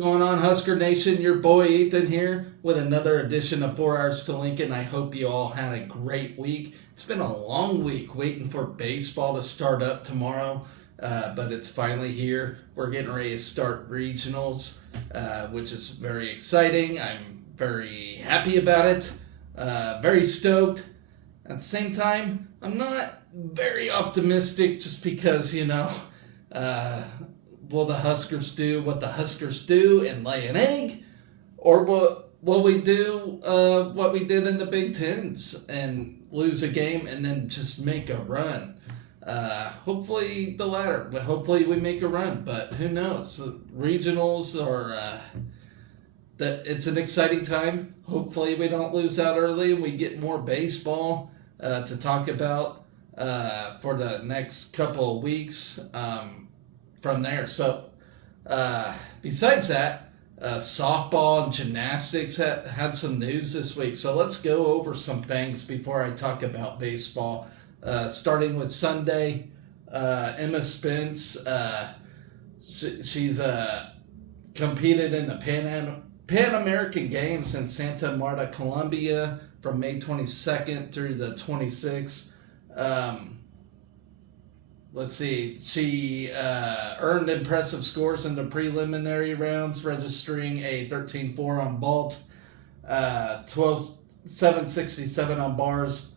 Going on, Husker Nation? Your boy Ethan here with another edition of 4 Hours to Lincoln. I hope you all had a great week. It's been a long week waiting for baseball to start up tomorrow, but it's finally here. We're getting ready to start regionals, which is very exciting. I'm very happy about it, very stoked. At the same time, I'm not very optimistic just because, uh, will the Huskers do what the Huskers do and lay an egg? Or will we do what we did in the Big Tens and lose a game and then just make a run? Hopefully the latter. But hopefully we make a run. But who knows? Regionals are that it's an exciting time. Hopefully we don't lose out early and we get more baseball to talk about for the next couple of weeks. From there. So, besides that, softball and gymnastics had some news this week. So let's go over some things before I talk about baseball. Starting with Sunday, Emma Spence. She's competed in the Pan American Games in Santa Marta, Colombia, from May 22nd through the 26th. Let's see, she earned impressive scores in the preliminary rounds, registering a 13-4 on vault, 12-767 on bars,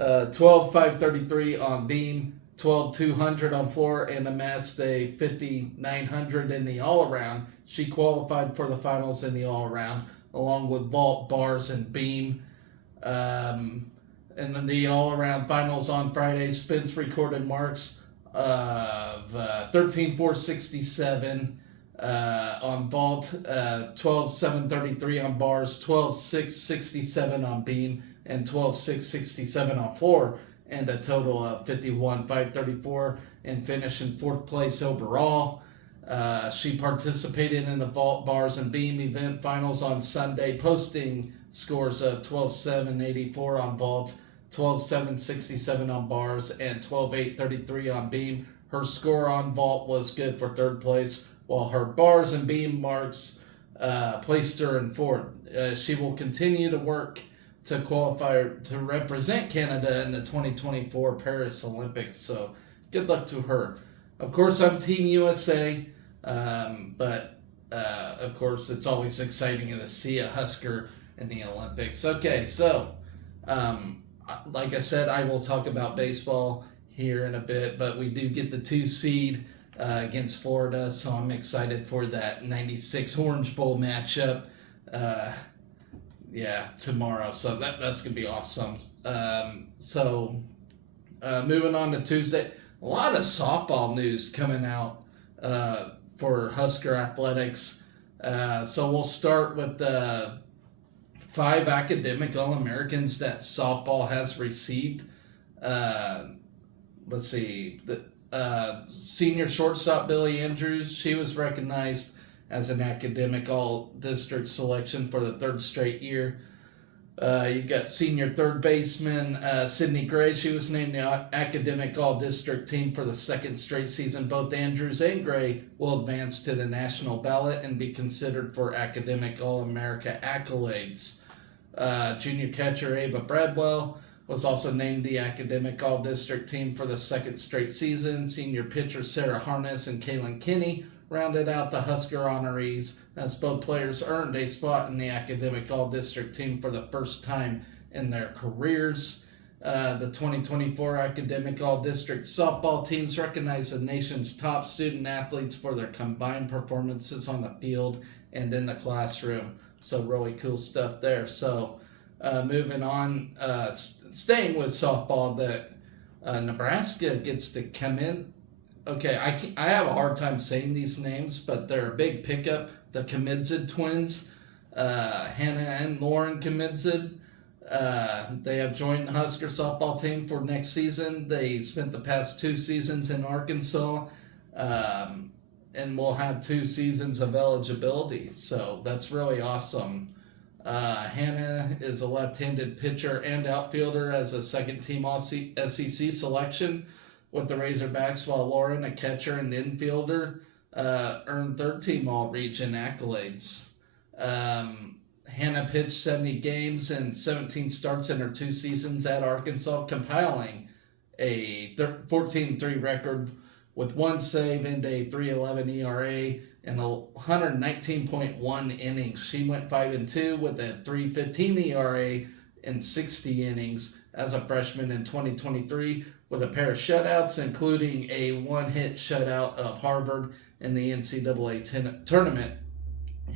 12-533 on beam, 12-200 on floor, and amassed a 5,900 in the all-around. She qualified for the finals in the all-around, along with vault, bars, and beam. And then the all-around finals on Friday, Spence recorded marks of 13,467 on vault, 12,733 on bars, 12,667 on beam, and 12,667 on floor, and a total of 51,534, and finished in fourth place overall. She participated in the vault, bars, and beam event finals on Sunday, posting scores of 12,784 on vault, 12,767 on bars, and 12,833 on beam. Her score on vault was good for third place, while her bars and beam marks placed her in fourth. She will continue to work to qualify to represent Canada in the 2024 Paris Olympics. So good luck to her. Of course, I'm Team USA, but of course, it's always exciting to see a Husker in the Olympics. Okay, so like I said, I will talk about baseball here in a bit, but we do get the 2 seed against Florida, so I'm excited for that 96 Orange Bowl matchup. Tomorrow, so that's gonna be awesome. Moving on to Tuesday, a lot of softball news coming out for Husker athletics. So we'll start with the 5 academic All-Americans that softball has received. Let's see. The senior shortstop Billy Andrews, she was recognized as an academic all-district selection for the 3rd straight year. You got senior third baseman Sydney Gray. She was named the academic all-district team for the 2nd straight season. Both Andrews and Gray will advance to the national ballot and be considered for academic All-America accolades. Junior catcher Ava Bradwell was also named the academic all-district team for the 2nd straight season. Senior pitcher Sarah Harness and Kaylin Kinney rounded out the Husker honorees, as both players earned a spot in the academic all-district team for the first time in their careers. The 2024 academic all-district softball teams recognize the nation's top student athletes for their combined performances on the field and in the classroom. So really cool stuff there. So moving on, staying with softball, that Nebraska gets to come in. Okay, I have a hard time saying these names, but they're a big pickup. The Kamidzid twins, Hannah and Lauren Kamidzid. They have joined the Husker softball team for next season. They spent the past 2 seasons in Arkansas, and will have 2 seasons of eligibility. So that's really awesome. Hannah is a left-handed pitcher and outfielder as a second-team SEC selection with the Razorbacks, while Lauren, a catcher and infielder, earned third team All Region accolades. Hannah pitched 70 games and 17 starts in her 2 seasons at Arkansas, compiling a 14-3 record with 1 save and a 3.11 ERA and 119.1 innings. She went 5-2 with a 3.15 ERA in 60 innings as a freshman in 2023, with a pair of shutouts, including a one-hit shutout of Harvard in the NCAA tournament.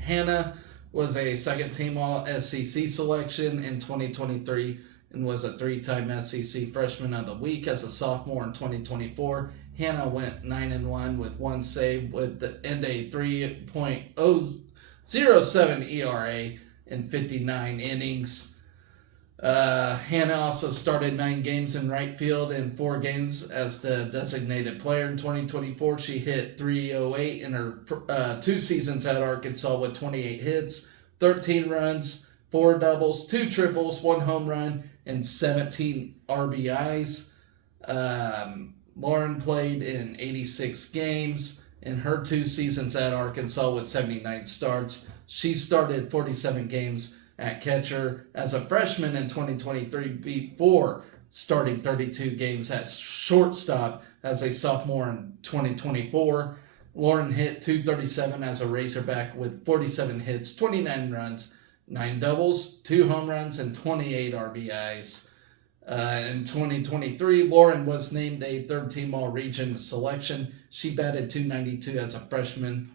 Hannah was a second-team All-SEC selection in 2023 and was a 3-time SEC Freshman of the Week as a sophomore in 2024. Hannah went 9-1 with 1 save and a 3.007 ERA in 59 innings. Hannah also started 9 games in right field and 4 games as the designated player in 2024. She hit .308 in her 2 seasons at Arkansas with 28 hits, 13 runs, 4 doubles, 2 triples, 1 home run, and 17 RBIs. Lauren played in 86 games in her 2 seasons at Arkansas with 79 starts. She started 47 games at catcher as a freshman in 2023 before starting 32 games at shortstop as a sophomore in 2024. Lauren hit .237 as a Razorback with 47 hits, 29 runs, 9 doubles, 2 home runs, and 28 RBIs. In 2023, Lauren was named a third-team All-Region selection. She batted .292 as a freshman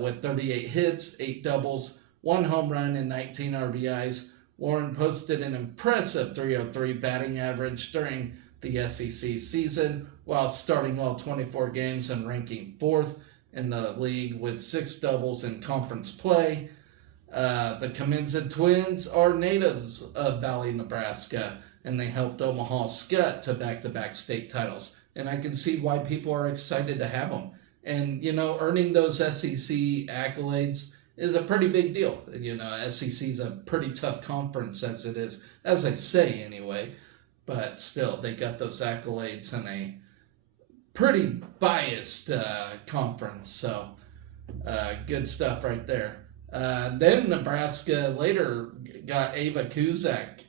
with 38 hits, 8 doubles, 1 home run, and 19 RBIs. Lauren posted an impressive .303 batting average during the SEC season while starting all 24 games and ranking 4th in the league with 6 doubles in conference play. The Kamenza twins are natives of Valley, Nebraska, and they helped Omaha Skutt to back-to-back state titles. And I can see why people are excited to have them. And, earning those SEC accolades is a pretty big deal. SEC is a pretty tough conference as it is, as they say anyway. But still, they got those accolades in a pretty biased conference. So, good stuff right there. Then Nebraska later got Ava Kuzak.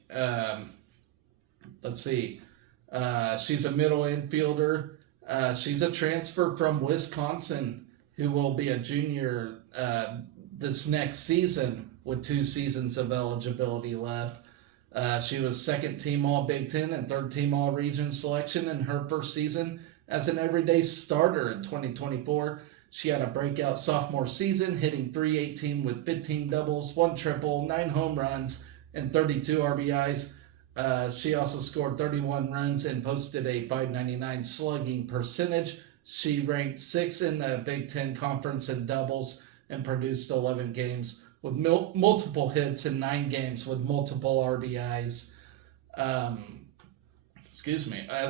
Let's see. She's a middle infielder. She's a transfer from Wisconsin who will be a junior this next season with 2 seasons of eligibility left. She was second-team All-Big Ten and third-team All-Region selection in her first season as an everyday starter in 2024. She had a breakout sophomore season, hitting .318 with 15 doubles, 1 triple, 9 home runs, and 32 RBIs. She also scored 31 runs and posted a .599 slugging percentage. She ranked 6th in the Big Ten Conference in doubles and produced 11 games with multiple hits and 9 games with multiple RBIs. As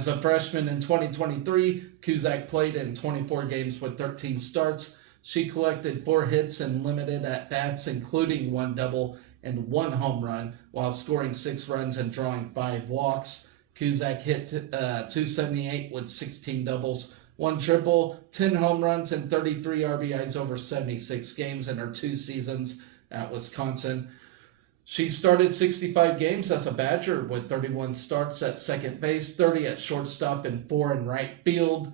a freshman in 2023, Kuzak played in 24 games with 13 starts. She collected 4 hits and limited at-bats, including 1 double and 1 home run, while scoring 6 runs and drawing 5 walks. Kuzak hit .278 with 16 doubles, 1 triple, 10 home runs, and 33 RBIs over 76 games in her 2 seasons at Wisconsin. She started 65 games as a Badger with 31 starts at second base, 30 at shortstop, and 4 in right field.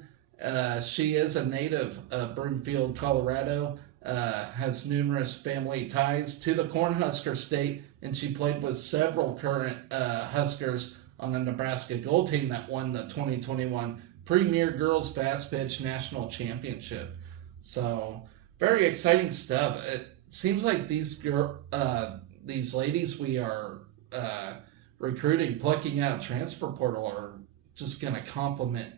She is a native of Broomfield, Colorado, has numerous family ties to the Cornhusker State, and she played with several current Huskers on the Nebraska Gold Team that won the 2021 Premier Girls Fast Pitch National Championship. So, very exciting stuff. It seems like these ladies we are recruiting, plucking out transfer portal, are just going to complement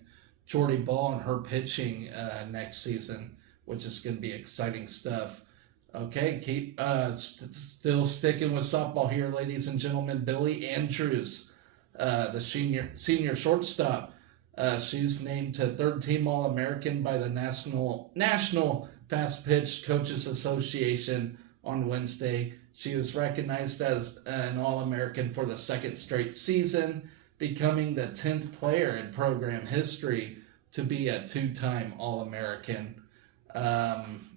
Jordy Ball and her pitching next season, which is going to be exciting stuff. Okay, keep still sticking with softball here, ladies and gentlemen. Billie Andrews, the senior shortstop, she's named to third-team All-American by the National Fast Pitch Coaches Association on Wednesday. She was recognized as an All-American for the 2nd straight season, becoming the 10th player in program history to be a 2-time All-American. Um,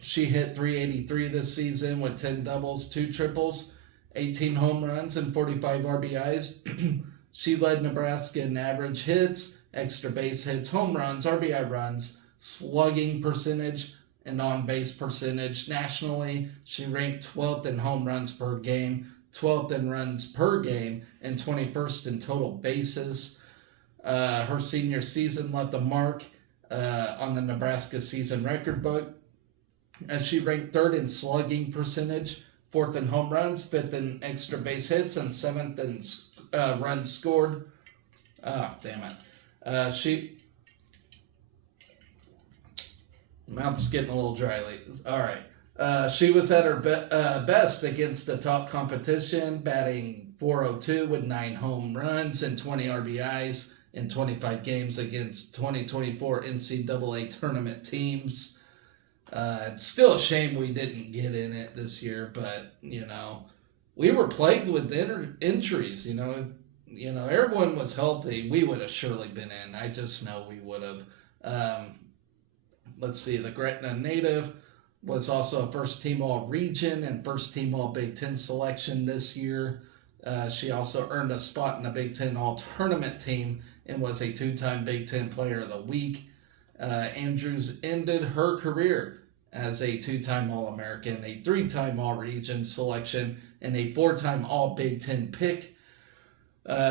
she hit 383 this season with 10 doubles, 2 triples, 18 home runs, and 45 RBIs. She led Nebraska in average hits, extra base hits, home runs, RBI runs, slugging percentage, and on base percentage. Nationally, she ranked 12th in home runs per game, 12th in runs per game, and 21st in total bases. Her senior season left a mark on the Nebraska season record book, as she ranked 3rd in slugging percentage, 4th in home runs, 5th in extra base hits, and 7th in runs scored. Damn it. Mouth's getting a little dry. All right. She was at her best against the top competition, batting .402 with 9 home runs and 20 RBIs in 25 games against 2024 NCAA tournament teams. It's still a shame we didn't get in it this year, but, we were plagued with injuries. If everyone was healthy, we would have surely been in. I just know we would have. Let's see, the Gretna native was also a first-team All-Region and first-team All-Big Ten selection this year. She also earned a spot in the Big Ten All-Tournament team and was a 2-time Big Ten Player of the Week. Andrews ended her career as a 2-time All-American, a 3-time All-Region selection, and a 4-time All-Big Ten pick.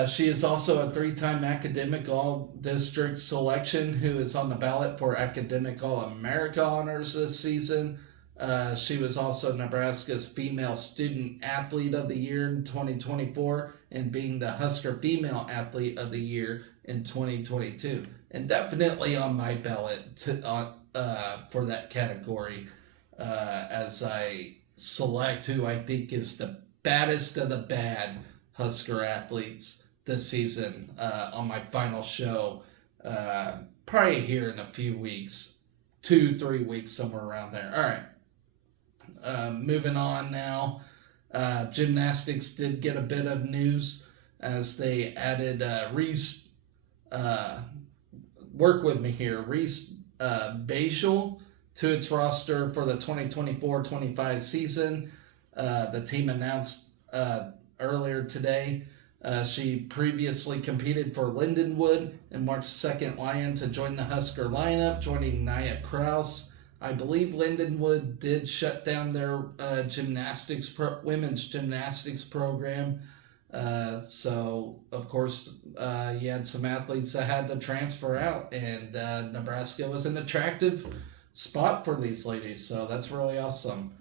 She is also a 3-time Academic All-District selection who is on the ballot for Academic All-America honors this season. She was also Nebraska's Female Student Athlete of the Year in 2024 and being the Husker Female Athlete of the Year in 2022. And definitely on my ballot for that category as I select who I think is the baddest of the bad Husker athletes this season on my final show, probably here in a few weeks, 2-3 weeks, somewhere around there. All right, moving on now. Gymnastics did get a bit of news as they added Reese, work with me here, Reese Bashel to its roster for the 2024-25 season. The team announced earlier today. She previously competed for Lindenwood and March 2nd Lion to join the Husker lineup, joining Nia Kraus. I believe Lindenwood did shut down their women's gymnastics program. So, of course, you had some athletes that had to transfer out, and Nebraska was an attractive spot for these ladies, so that's really awesome.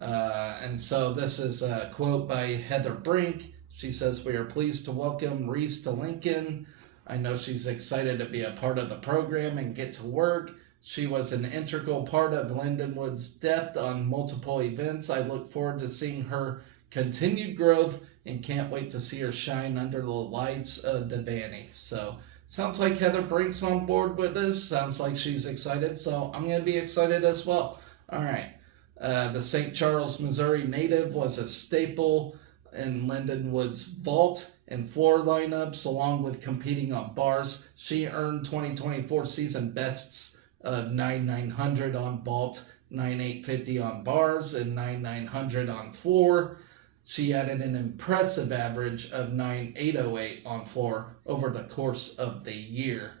And so this is a quote by Heather Brink. She says, "We are pleased to welcome Reese to Lincoln. I know she's excited to be a part of the program and get to work. She was an integral part of Lindenwood's depth on multiple events. I look forward to seeing her continued growth and can't wait to see her shine under the lights of Devaney." So sounds like Heather Brink's on board with this. Sounds like she's excited, so I'm going to be excited as well. All right. The St. Charles, Missouri native was a staple in Lindenwood's vault and floor lineups, along with competing on bars. She earned 2024 season bests of 9,900 on vault, 9,850 on bars, and 9,900 on floor. She added an impressive average of 9,808 on floor over the course of the year.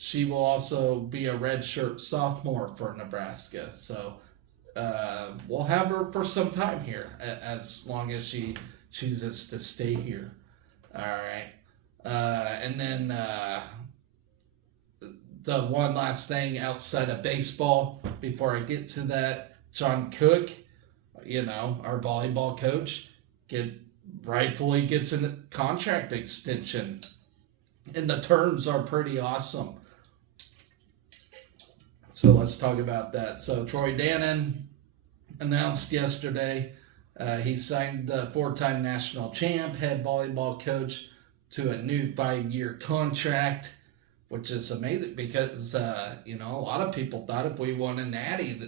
She will also be a redshirt sophomore for Nebraska. So we'll have her for some time here, as long as she chooses to stay here. All right. And then the one last thing outside of baseball, before I get to that, John Cook, our volleyball coach, rightfully gets a contract extension. And the terms are pretty awesome. So let's talk about that. So Troy Dannon announced yesterday he signed the 4-time national champ, head volleyball coach, to a new 5-year contract, which is amazing because, a lot of people thought if we won a natty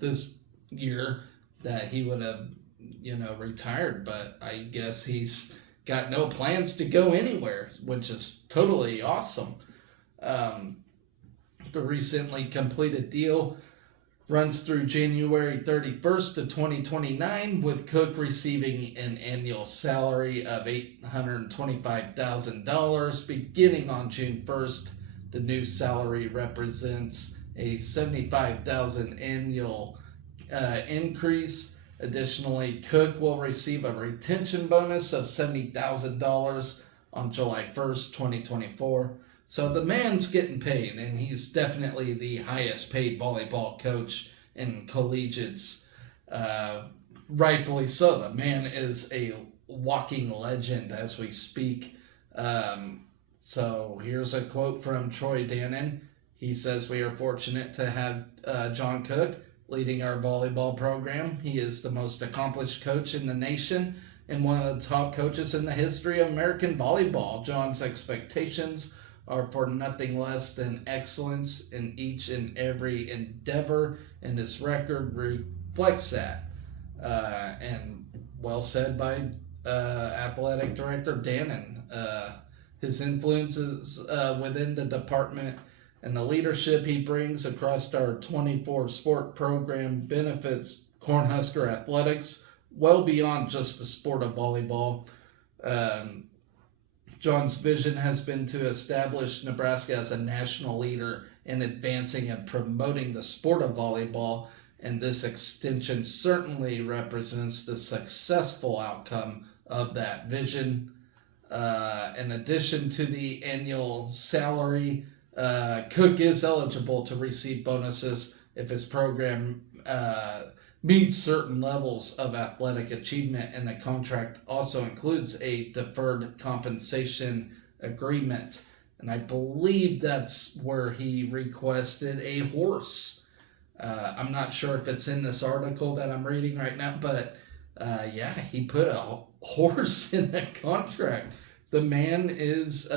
this year that he would have, retired. But I guess he's got no plans to go anywhere, which is totally awesome. The recently completed deal runs through January 31st to 2029, with Cook receiving an annual salary of $825,000 beginning on June 1st. The new salary represents a $75,000 annual increase. Additionally, Cook will receive a retention bonus of $70,000 on July 1st, 2024. So the man's getting paid, and he's definitely the highest paid volleyball coach in collegiates. Rightfully so. The man is a walking legend as we speak. So here's a quote from Troy Dannen. He says, "We are fortunate to have John Cook leading our volleyball program. He is the most accomplished coach in the nation and one of the top coaches in the history of American volleyball. John's expectations are for nothing less than excellence in each and every endeavor, and his record reflects that." And well said by athletic director Dannen. His influences within the department and the leadership he brings across our 24 sport program benefits Cornhusker athletics well beyond just the sport of volleyball. John's vision has been to establish Nebraska as a national leader in advancing and promoting the sport of volleyball, and this extension certainly represents the successful outcome of that vision. In addition to the annual salary, Cook is eligible to receive bonuses if his program meets certain levels of athletic achievement, and the contract also includes a deferred compensation agreement. And I believe that's where he requested a horse. I'm not sure if it's in this article that I'm reading right now, but yeah, he put a horse in the contract. The man is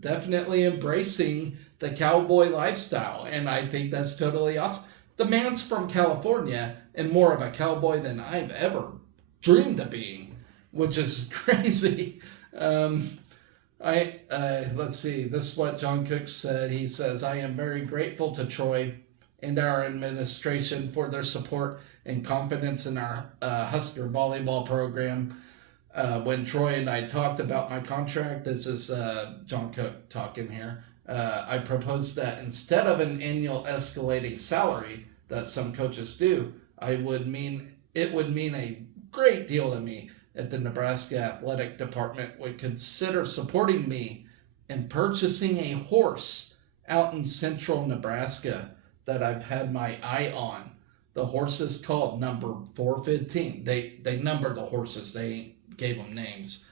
definitely embracing the cowboy lifestyle, and I think that's totally awesome. The man's from California and more of a cowboy than I've ever dreamed of being, which is crazy. Let's see. This is what John Cook said. He says, "I am very grateful to Troy and our administration for their support and confidence in our Husker volleyball program. When Troy and I talked about my contract," this is John Cook talking here, "I proposed that instead of an annual escalating salary that some coaches do, it would mean a great deal to me if the Nebraska Athletic Department would consider supporting me in purchasing a horse out in central Nebraska that I've had my eye on. The horse is called number 415. They numbered the horses. They gave them names.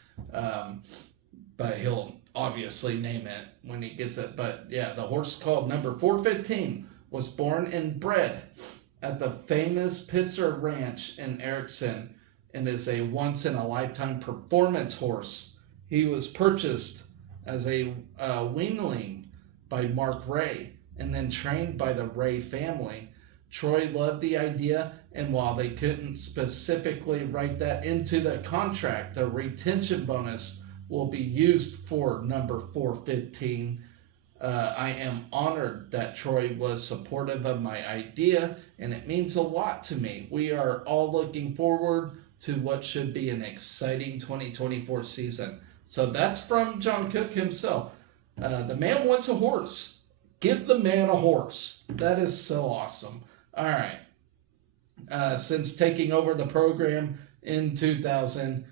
But he'll obviously name it when he gets it. But yeah, the horse called number 415 was born and bred at the famous Pitzer Ranch in Erickson and is a once-in-a-lifetime performance horse. He was purchased as a weanling by Mark Ray and then trained by the Ray family. Troy loved the idea, and while they couldn't specifically write that into the contract, the retention bonus will be used for number 415. I am honored that Troy was supportive of my idea, and it means a lot to me. We are all looking forward to what should be an exciting 2024 season." So that's from John Cook himself. The man wants a horse. Give the man a horse. That is so awesome. All right. Since taking over the program in 2000,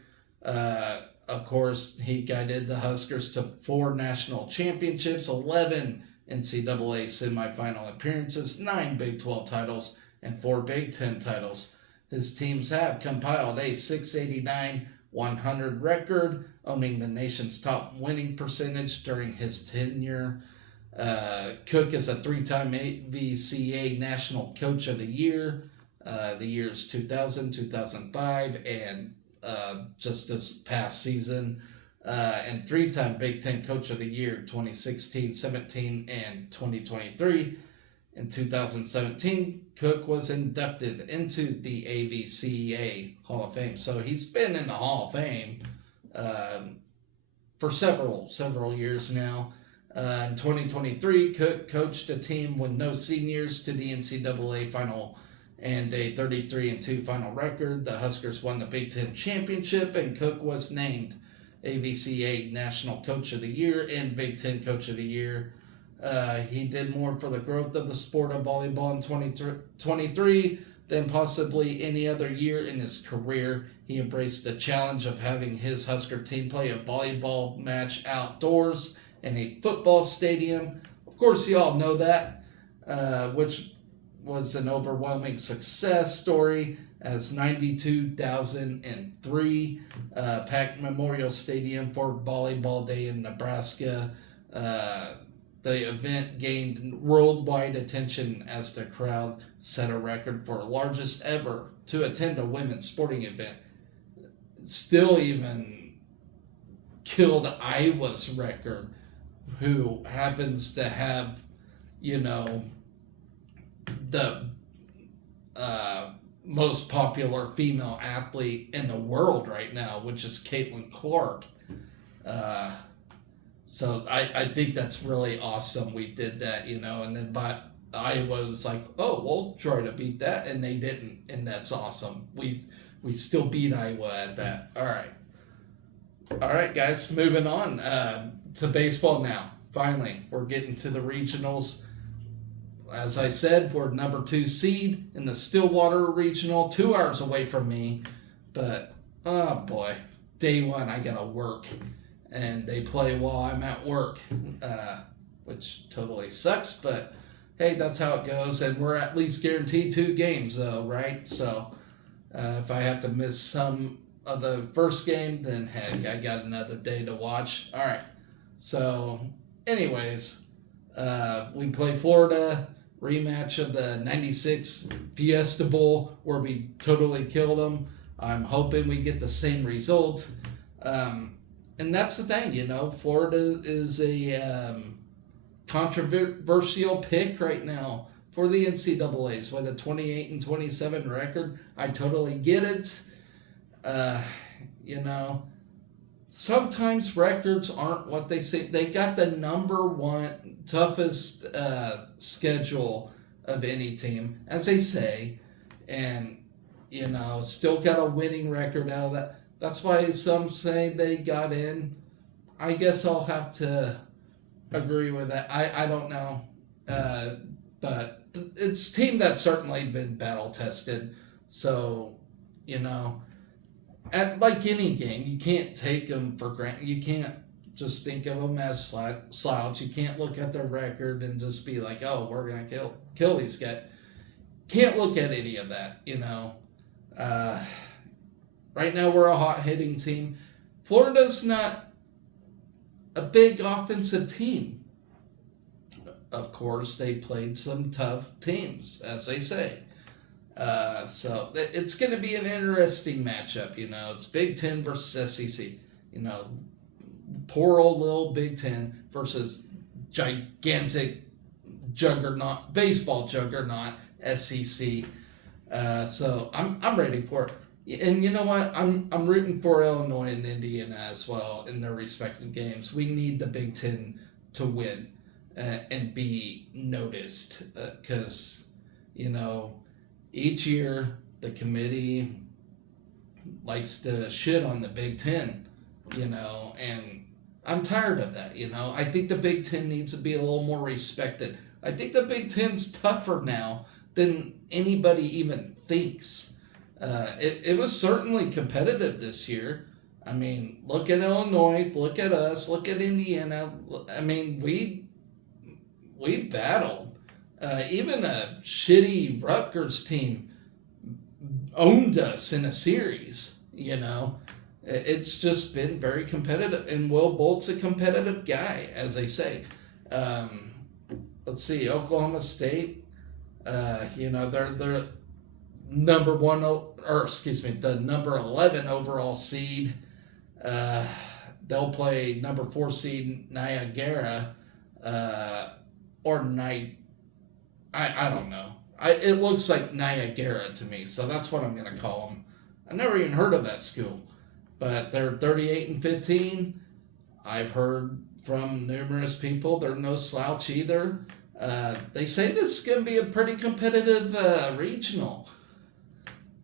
of course, he guided the Huskers to 4 national championships, 11 NCAA semifinal appearances, 9 Big 12 titles, and 4 Big 10 titles. His teams have compiled a 689-100 record, owning the nation's top winning percentage during his tenure. Cook is a 3-time AVCA National Coach of the Year, the years 2000, 2005, and just this past season, and 3-time Big Ten Coach of the Year 2016, 17, and 2023. In 2017, Cook was inducted into the AVCA Hall of Fame. So he's been in the Hall of Fame for several years now. In 2023, Cook coached a team with no seniors to the NCAA final and a 33-2 final record. The Huskers won the Big Ten championship, and Cook was named AVCA National Coach of the Year and Big Ten Coach of the Year. He did more for the growth of the sport of volleyball in 2023 than possibly any other year in his career. He embraced the challenge of having his Husker team play a volleyball match outdoors in a football stadium. Of course, you all know that, which was an overwhelming success story, as 92,003 packed Memorial Stadium for Volleyball Day in Nebraska. The event gained worldwide attention as the crowd set a record for largest ever to attend a women's sporting event. Still even killed Iowa's record, who happens to have, the most popular female athlete in the world right now, which is Caitlin Clark. So I think that's really awesome we did that, and then Iowa was like, oh, we'll try to beat that, and they didn't, and that's awesome. We still beat Iowa at that. All right, guys, moving on to baseball now. Finally, we're getting to the regionals. As I said, we're number 2 seed in the Stillwater Regional, 2 hours away from me. But, oh boy, day 1 I gotta work. And they play while I'm at work, which totally sucks. But, hey, that's how it goes. And we're at least guaranteed 2 games, though, right? So, if I have to miss some of the first game, then, heck, I got another day to watch. All right. So, anyways, we play Florida. Rematch of the 96 Fiesta Bowl where we totally killed them. I'm hoping we get the same result. And that's the thing, Florida is a controversial pick right now for the NCAAs with a 28-27 record. I totally get it. Sometimes records aren't what they say. They got the number 1 toughest schedule of any team, as they say, and still got a winning record out of that. That's why some say they got in. I guess I'll have to agree with that. I don't know, but it's a team that's certainly been battle tested. So, like any game, you can't take them for granted. You can't just think of them as slouch. You can't look at their record and just be like, oh, we're going to kill these guys. Can't look at any of that, Right now, we're a hot-hitting team. Florida's not a big offensive team. Of course, they played some tough teams, as they say. So it's going to be an interesting matchup, It's Big Ten versus SEC, Poor old little Big Ten versus gigantic juggernaut, baseball juggernaut, SEC. So I'm ready for it. And you know what? I'm rooting for Illinois and Indiana as well in their respective games. We need the Big Ten to win and be noticed because, each year the committee likes to shit on the Big Ten, and I'm tired of that, I think the Big Ten needs to be a little more respected. I think the Big Ten's tougher now than anybody even thinks. It was certainly competitive this year. I mean, look at Illinois, look at us, look at Indiana. I mean, we battled. Even a shitty Rutgers team owned us in a series, It's just been very competitive, and Will Bolt's a competitive guy, as they say. Let's see, Oklahoma State, they're number 1, the number 11 overall seed. They'll play number 4 seed Niagara, or I don't know. It looks like Niagara to me, so that's what I'm going to call them. I never even heard of that school, but they're 38-15. I've heard from numerous people. They're no slouch either. They say this is going to be a pretty competitive regional.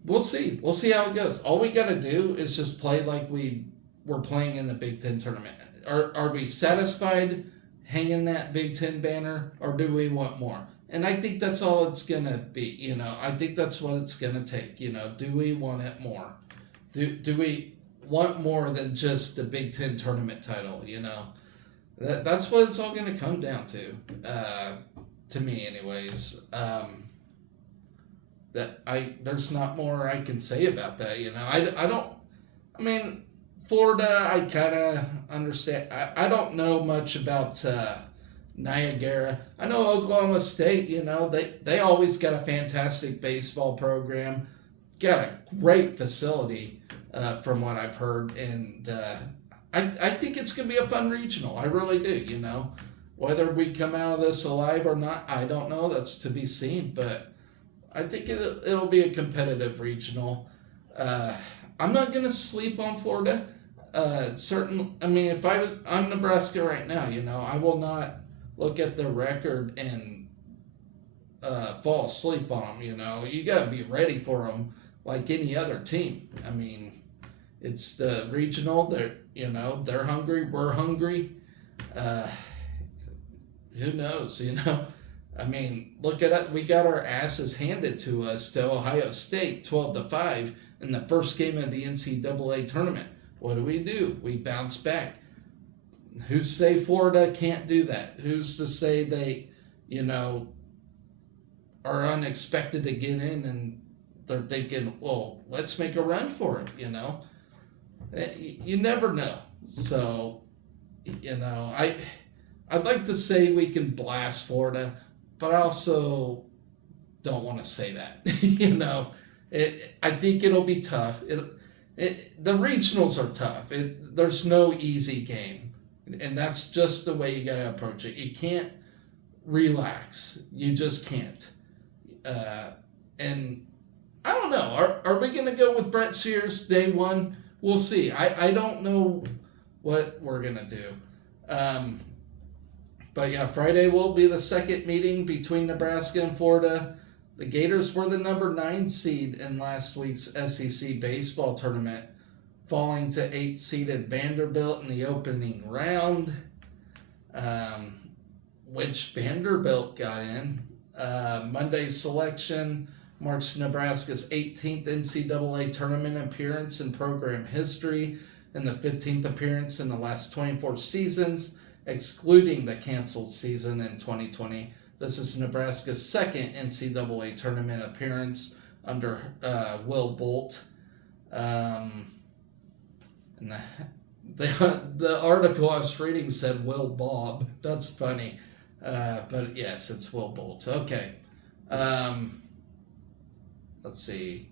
We'll see. We'll see how it goes. All we got to do is just play like we were playing in the Big Ten tournament. Are we satisfied hanging that Big Ten banner, or do we want more? And I think that's all it's going to be. I think that's what it's going to take. Do we want it more? Do we want more than just the Big Ten tournament title? That's what it's all going to come down to me anyways. There's not more I can say about that. I mean, Florida, I kind of understand. I don't know much about Niagara. I know Oklahoma State, they always got a fantastic baseball program, got a great facility from what I've heard, and I think it's going to be a fun regional. I really do, Whether we come out of this alive or not, I don't know. That's to be seen, but I think it'll be a competitive regional. I'm not going to sleep on Florida. If I'm Nebraska right now, I will not look at the record and fall asleep on them. You got to be ready for them like any other team. It's the regional. They're hungry. We're hungry. Who knows? Look at it. We got our asses handed to us to Ohio State, 12-5 in the first game of the NCAA tournament. What do? We bounce back. Who's to say Florida can't do that? Who's to say they, are unexpected to get in and they're thinking, well, let's make a run for it, You never know. So, I'd like to say we can blast Florida, but I also don't want to say that. I think it'll be tough. The regionals are tough. There's no easy game, and that's just the way you got to approach it. You can't relax. You just can't. And I don't know. Are we going to go with Brett Sears day one? We'll see. I don't know what we're going to do. But yeah, Friday will be the second meeting between Nebraska and Florida. The Gators were the number 9 seed in last week's SEC baseball tournament, falling to 8-seeded Vanderbilt in the opening round, which Vanderbilt got in. Monday's selection marks Nebraska's 18th NCAA tournament appearance in program history and the 15th appearance in the last 24 seasons, excluding the canceled season in 2020. This is Nebraska's second NCAA tournament appearance under Will Bolt. And the article I was reading said Will Bob. That's funny. But yes, it's Will Bolt. Okay. Let's see.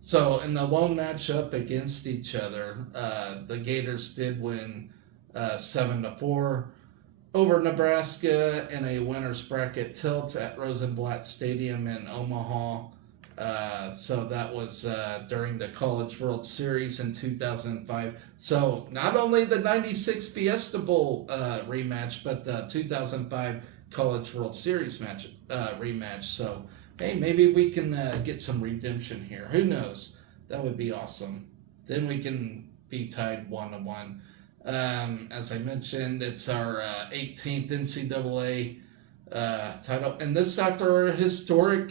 So in the lone matchup against each other, the Gators did win 7-4 over Nebraska in a winner's bracket tilt at Rosenblatt Stadium in Omaha. So that was during the College World Series in 2005. So not only the 96 Fiesta Bowl rematch, but the 2005 College World Series rematch. So, hey, maybe we can get some redemption here. Who knows? That would be awesome. Then we can be tied 1-1. As I mentioned, it's our 18th NCAA title. And this after a historic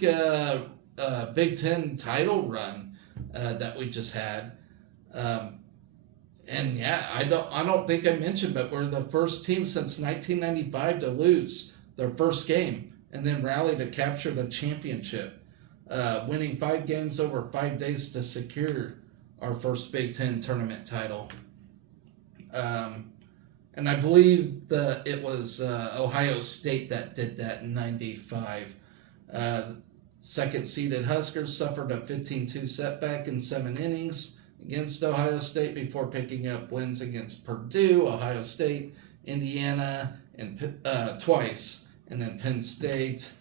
Big Ten title run that we just had. And yeah, I don't think I mentioned, but we're the first team since 1995 to lose their first game and then rally to capture the championship, winning 5 games over 5 days to secure our first Big Ten tournament title. And I believe it was Ohio State that did that in 95. Second-seeded Huskers suffered a 15-2 setback in 7 innings against Ohio State before picking up wins against Purdue, Ohio State, Indiana, and twice, and then Penn State.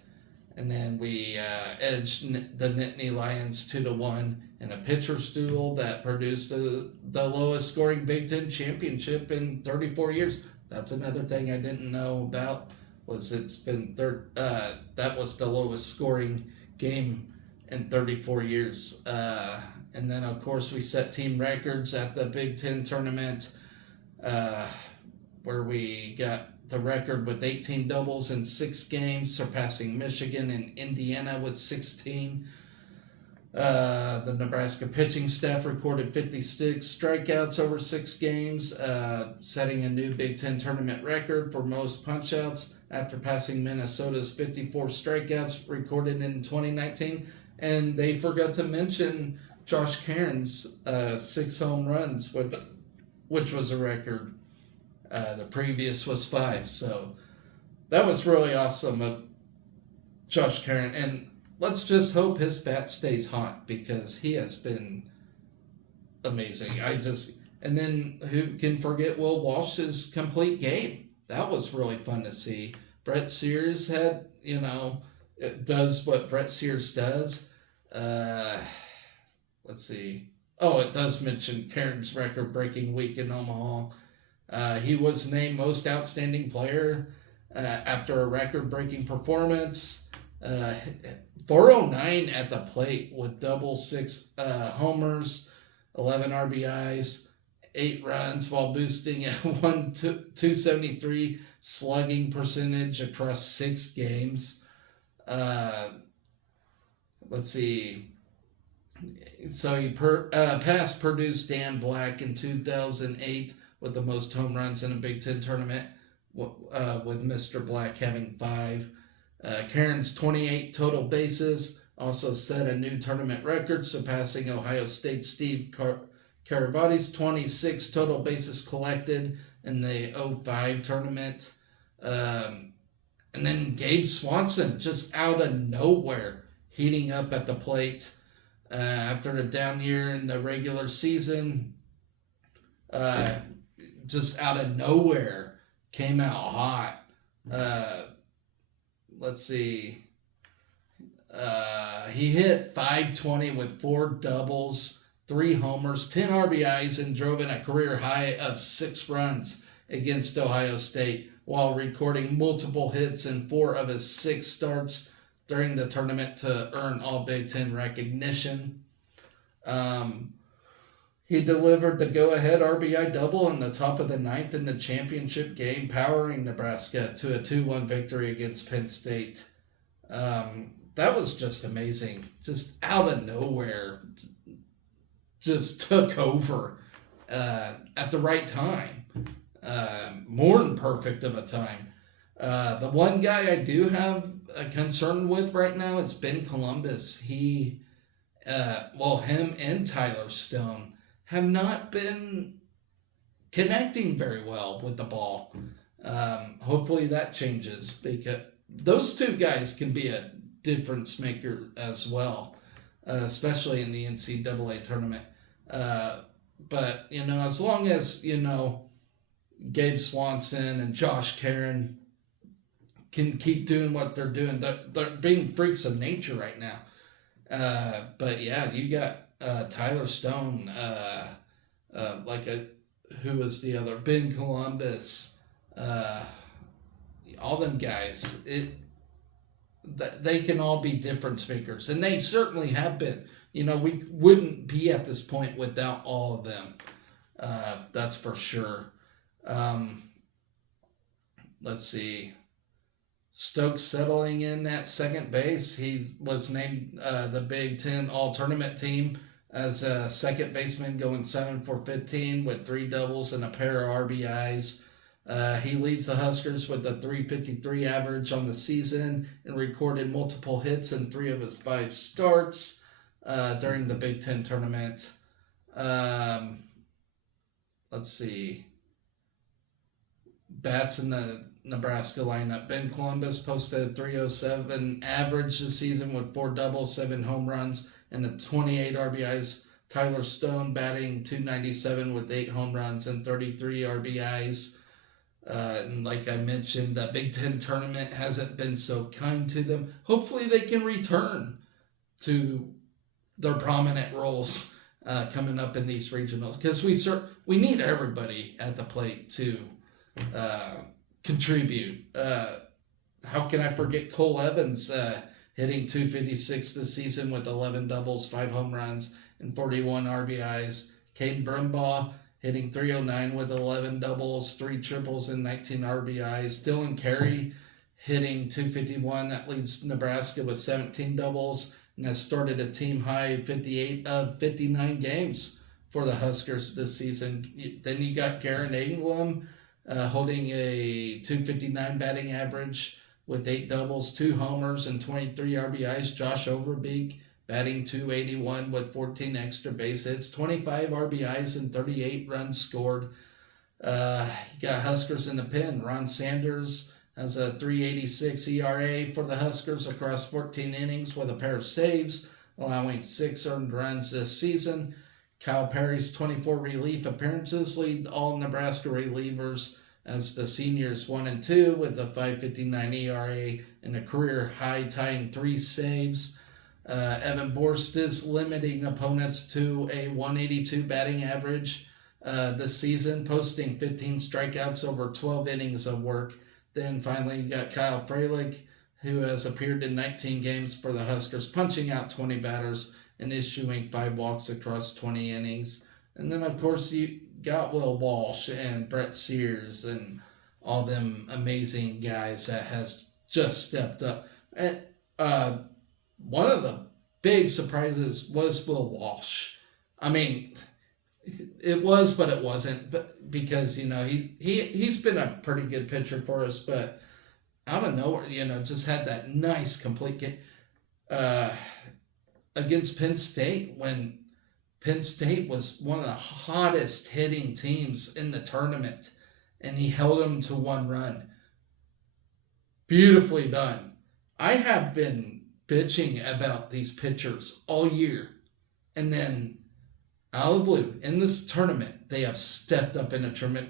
And then we edged the Nittany Lions 2-1 in a pitcher's duel that produced the lowest scoring Big Ten championship in 34 years. That's another thing I didn't know about, was it's been that was the lowest scoring game in 34 years. And then, of course, we set team records at the Big Ten tournament, where we got the record with 18 doubles in 6 games, surpassing Michigan and Indiana with 16. The Nebraska pitching staff recorded 56 strikeouts over 6 games, setting a new Big Ten tournament record for most punchouts after passing Minnesota's 54 strikeouts recorded in 2019. And they forgot to mention Josh Cairns' 6 home runs, which was a record. The previous was 5, so that was really awesome of Josh Cairn. And let's just hope his bat stays hot, because he has been amazing. And then who can forget Will Walsh's complete game? That was really fun to see. Brett Sears had, it does what Brett Sears does. Let's see. Oh, it does mention Cairn's record-breaking week in Omaha. He was named Most Outstanding Player after a record-breaking performance. 409 at the plate with double 6 homers, 11 RBIs, 8 runs, while boosting a 273 slugging percentage across 6 games. Let's see. So he passed Purdue's Dan Black in 2008 with the most home runs in a Big Ten tournament, with Mr. Black having 5. Cairns' 28 total bases also set a new tournament record, surpassing Ohio State's Steve Caravati's 26 total bases collected in the 05 tournament. And then Gabe Swanson, just out of nowhere, heating up at the plate after a down year in the regular season. Just out of nowhere, came out hot. Let's see. He hit .520 with 4 doubles, 3 homers, 10 RBIs, and drove in a career high of 6 runs against Ohio State, while recording multiple hits in 4 of his 6 starts during the tournament to earn all Big Ten recognition. He delivered the go-ahead RBI double in the top of the 9th in the championship game, powering Nebraska to a 2-1 victory against Penn State. That was just amazing. Just out of nowhere, just took over at the right time. More than perfect of a time. The one guy I do have a concern with right now is Ben Columbus. Him and Tyler Stone have not been connecting very well with the ball. Hopefully that changes, because those 2 guys can be a difference maker as well, especially in the NCAA tournament. But, as long as, Gabe Swanson and Josh Cairn can keep doing what they're doing, they're being freaks of nature right now. But yeah, you got Tyler Stone, who was the other? Ben Columbus, all them guys. They can all be difference makers, and they certainly have been. We wouldn't be at this point without all of them. That's for sure. Let's see. Stokes settling in at second base. He was named the Big Ten All-Tournament team as a second baseman, going 7 for 15 with 3 doubles and a pair of RBIs. He leads the Huskers with a .353 average on the season and recorded multiple hits in 3 of his 5 starts during the Big Ten tournament. Let's see. Bats in the Nebraska lineup. Ben Columbus posted a .307 average this season with 4 doubles, 7 home runs, and the 28 RBIs. Tyler Stone batting .297 with 8 home runs and 33 RBIs. And like I mentioned, the Big Ten tournament hasn't been so kind to them. Hopefully, they can return to their prominent roles coming up in these regionals, because we need everybody at the plate to uh, contribute. How can I forget Cole Evans hitting 256 this season with 11 doubles, 5 home runs, and 41 RBIs. Caden Brumbaugh hitting 309 with 11 doubles, 3 triples, and 19 RBIs. Dylan Carey hitting 251. That leads Nebraska with 17 doubles and has started a team high 58 of 59 games for the Huskers this season. Then you got Garrett Ingram holding a 259 batting average with 8 doubles, 2 homers, and 23 RBIs. Josh Overbeek batting 281 with 14 extra base hits, 25 RBIs, and 38 runs scored. You got Huskers in the pen. Ron Sanders has a 3.86 ERA for the Huskers across 14 innings with a pair of saves, allowing 6 earned runs this season. Kyle Perry's 24 relief appearances lead all Nebraska relievers as the seniors 1 and 2 with a 5.59 ERA and a career high tying 3 saves. Evan Borst is limiting opponents to a 182 batting average this season, posting 15 strikeouts over 12 innings of work. Then finally, you got Kyle Freilich, who has appeared in 19 games for the Huskers, punching out 20 batters and issuing 5 walks across 20 innings. And then, of course, you got Will Walsh and Brett Sears and all them amazing guys that has just stepped up. And, one of the big surprises was Will Walsh. I mean, it was, but it wasn't. But because he's been a pretty good pitcher for us, but out of nowhere, just had that nice complete game against Penn State when Penn State was one of the hottest hitting teams in the tournament, and he held them to 1 run. Beautifully done. I have been bitching about these pitchers all year, and then out of the blue, in this tournament, they have stepped up in a tournament.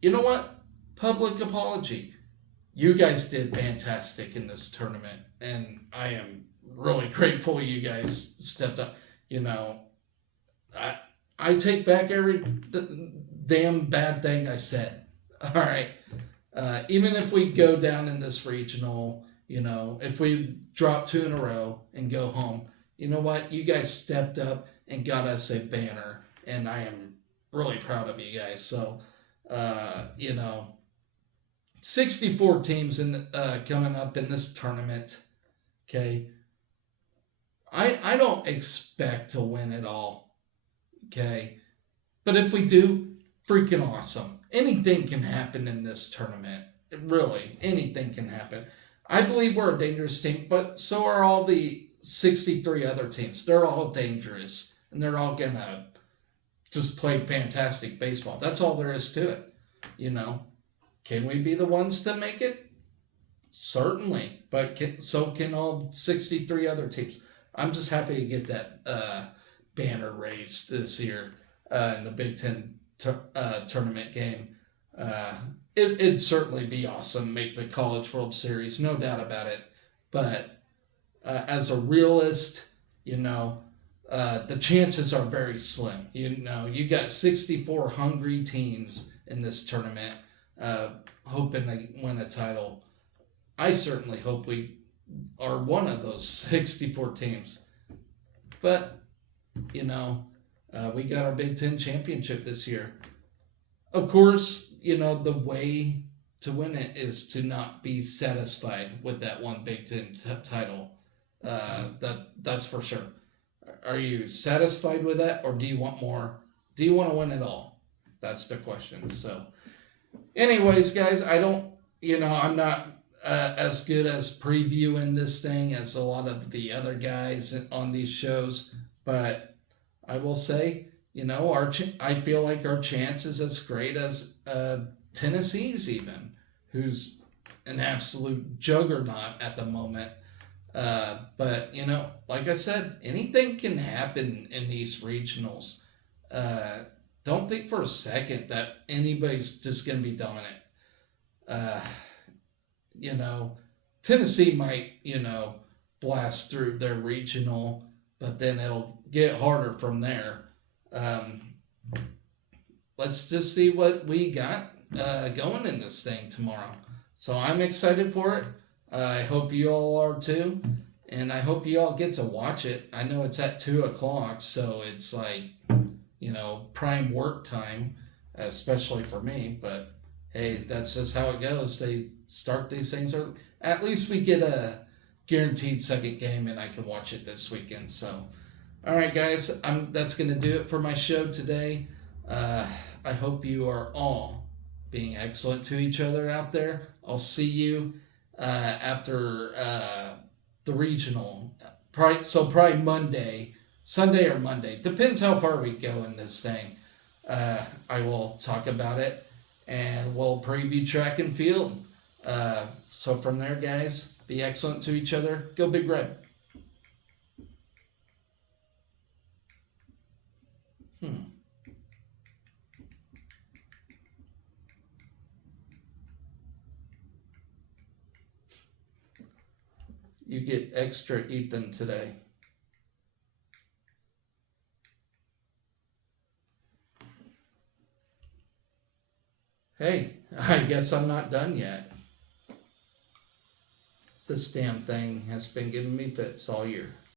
You know what? Public apology. You guys did fantastic in this tournament, and I am really grateful you guys stepped up. I take back every damn bad thing I said. All right. Even if we go down in this regional, if we drop 2 in a row and go home, you know what? You guys stepped up and got us a banner, and I am really proud of you guys. So, 64 teams coming up in this tournament. Okay. I don't expect to win it all. Okay. But if we do, freaking awesome. Anything can happen in this tournament. Really, anything can happen. I believe we're a dangerous team, but so are all the 63 other teams. They're all dangerous, and they're all going to just play fantastic baseball. That's all there is to it. Can we be the ones to make it? Certainly, but so can all 63 other teams. I'm just happy to get that banner raised this year in the Big Ten tournament game. It'd certainly be awesome, make the College World Series, no doubt about it. But as a realist, the chances are very slim. You got 64 hungry teams in this tournament hoping to win a title. I certainly hope we are one of those 64 teams. But, we got our Big Ten championship this year. Of course, the way to win it is to not be satisfied with that one Big Ten title. That's for sure. Are you satisfied with that, or do you want more? Do you want to win it all? That's the question. So, anyways, guys, I'm not as good as previewing this thing as a lot of the other guys on these shows, but I will say, I feel like our chance is as great as Tennessee's even, who's an absolute juggernaut at the moment. But, like I said, anything can happen in these regionals. Don't think for a second that anybody's just going to be dominant. Uh, you know, Tennessee might, blast through their regional, but then it'll get harder from there. Um, let's just see what we got going in this thing tomorrow. So I'm excited for it. I hope you all are too. And I hope you all get to watch it. I know it's at 2 o'clock, so it's like, prime work time, especially for me. But hey, that's just how it goes. They start these things early. At least we get a guaranteed second game, and I can watch it this weekend. So, all right, guys, that's going to do it for my show today. Uh, I hope you are all being excellent to each other out there. I'll see you after the regional. Probably Monday, Sunday or Monday. Depends how far we go in this thing. I will talk about it and we'll preview track and field. So from there, guys, be excellent to each other. Go Big Red. You get extra Ethan today. Hey, I guess I'm not done yet. This damn thing has been giving me fits all year.